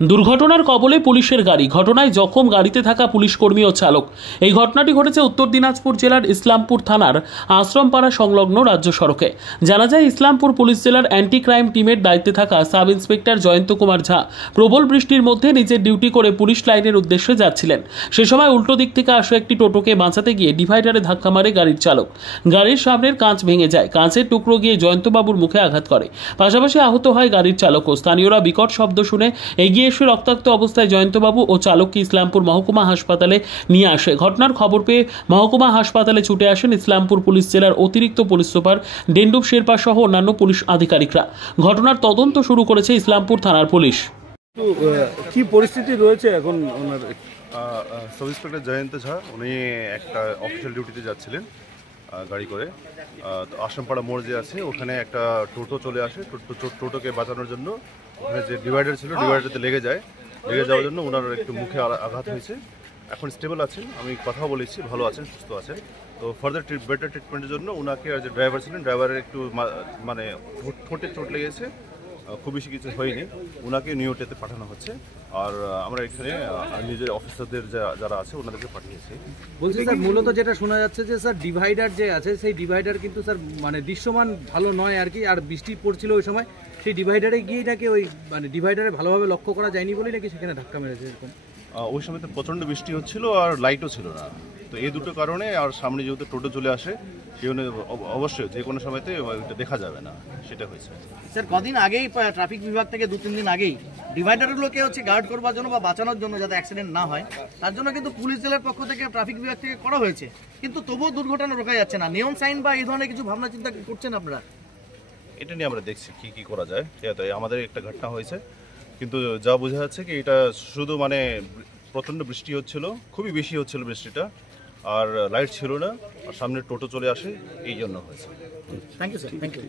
দুর্ঘটনার কবলে পুলিশের গাড়ি, ঘটনায় জখম গাড়িতে থাকা পুলিশ কর্মী ও চালক। এই ঘটনাটি ঘটেছে উত্তর দিনাজপুর জেলার ইসলামপুর থানার আশ্রমপাড়া সংলগ্ন রাজ্য সড়কে। জানা যায়, ইসলামপুর পুলিশ জেলার অ্যান্টি ক্রাইম টিমের দায়িত্বে থাকা সাব ইন্সপেক্টর জয়ন্ত কুমার ঝা প্রবল বৃষ্টির মধ্যে নিজের ডিউটি করে পুলিশ লাইনের উদ্দেশ্যে যাচ্ছিলেন। সে সময় উল্টো দিক থেকে আসা একটি টোটোকে বাঁচাতে গিয়ে ডিভাইডারে ধাক্কা মারে গাড়ির চালক। গাড়ির সামনের কাঁচ ভেঙে যায়, কাঁচের টুকরো গিয়ে জয়ন্তবাবুর মুখে আঘাত করে। পাশাপাশি আহত হয় গাড়ির চালকও। স্থানীয়রা বিকট শব্দ শুনে এগিয়ে এসে রক্তাক্ত অবস্থায় জয়ন্তবাবু ও চালককে ইসলামপুর মহকুমা হাসপাতালে নিয়ে আসে। ঘটনার খবর পেয়ে মহকুমা হাসপাতালে ছুটে আসেন ইসলামপুর পুলিশ জেলার অতিরিক্ত পুলিশ সুপার ডেন্ডুব শেরপা সহ অন্যান্য পুলিশ আধিকারিকরা। ঘটনার তদন্ত শুরু করেছে ইসলামপুর থানার পুলিশ। কি পরিস্থিতি রয়েছে এখন ওনার? সাব ইন্সপেক্টর জয়ন্ত ঝা উনি একটা অফিসিয়াল ডিউটিতে যাচ্ছিলেন গাড়ি করে। তো আশ্রমপাড়া মোড় যে আছে ওখানে একটা টোটো চলে আসে। টোটোকে বাঁচানোর জন্য ওখানে যে ডিভাইডার ছিল ডিভাইডারতে লেগে যাওয়ার জন্য ওনার একটু মুখে আঘাত হয়েছে। এখন স্টেবল আছেন, আমি কথা বলেছি, ভালো আছেন, সুস্থ আছেন। তো ফার্দার বেটার ট্রিটমেন্টের জন্য ওনাকে যে ড্রাইভার ছিলেন ড্রাইভারের একটু মানে ঠোঁটে চোট লেগেছে, খুব বেশি কিছু হয়নি। ওনাকে নিউটেতে পাঠানো হচ্ছে। আর আমরা এখানে নিজের অফিসারদের যারা আছে ওনাদেরকে পাঠিয়েছি। বলছি স্যার, মূলত যেটা শোনা যাচ্ছে যে স্যার ডিভাইডার যে আছে সেই ডিভাইডার কিন্তু স্যার মানে দৃশ্যমান ভালো নয় আর কি। আর বৃষ্টি পড়ছিল ওই সময়, সেই ডিভাইডারে গিয়ে নাকি ওই মানে ডিভাইডারে ভালোভাবে লক্ষ্য করা যায়নি বলেই নাকি সেখানে ধাক্কা মেরেছে এরকম। ওই সময় তো প্রচণ্ড বৃষ্টি হচ্ছিল আর লাইটও ছিল না। তো এই দুটো কারণে, আর সামনে যেহেতু টোটো চলে আসে সেই জন্য অবশ্যই যে কোনো সময়তে দেখা যাবে না, সেটা হয়েছে। স্যার, কদিন আগেই ট্রাফিক বিভাগ থেকে 2-3 দিন আগেই ডিভাইডারগুলোকে গার্ড করবার জন্য বা বাঁচানোর জন্য যাতে অ্যাক্সিডেন্ট না হয় তার জন্য কিন্তু পুলিশ জেলার পক্ষ থেকে ট্রাফিক বিভাগ থেকে করা হয়েছে, কিন্তু তবুও দুর্ঘটনা রোকা যাচ্ছে না। নিয়ম সাইন বা এই ধরনের কিছু ভাবনা চিন্তা করছেন আপনারা? এটা নিয়ে আমরা দেখছি কি করা যায়। আমাদের একটা ঘটনা হয়েছে, কিন্তু যা বোঝা যাচ্ছে কি এটা শুধু মানে প্রচণ্ড বৃষ্টি হচ্ছিল, খুবই বেশি হচ্ছিল বৃষ্টিটা, আর লাইট ছিল না, আর সামনে টোটো চলে আসে, এই জন্য হয়েছে। Thank you sir, thank you.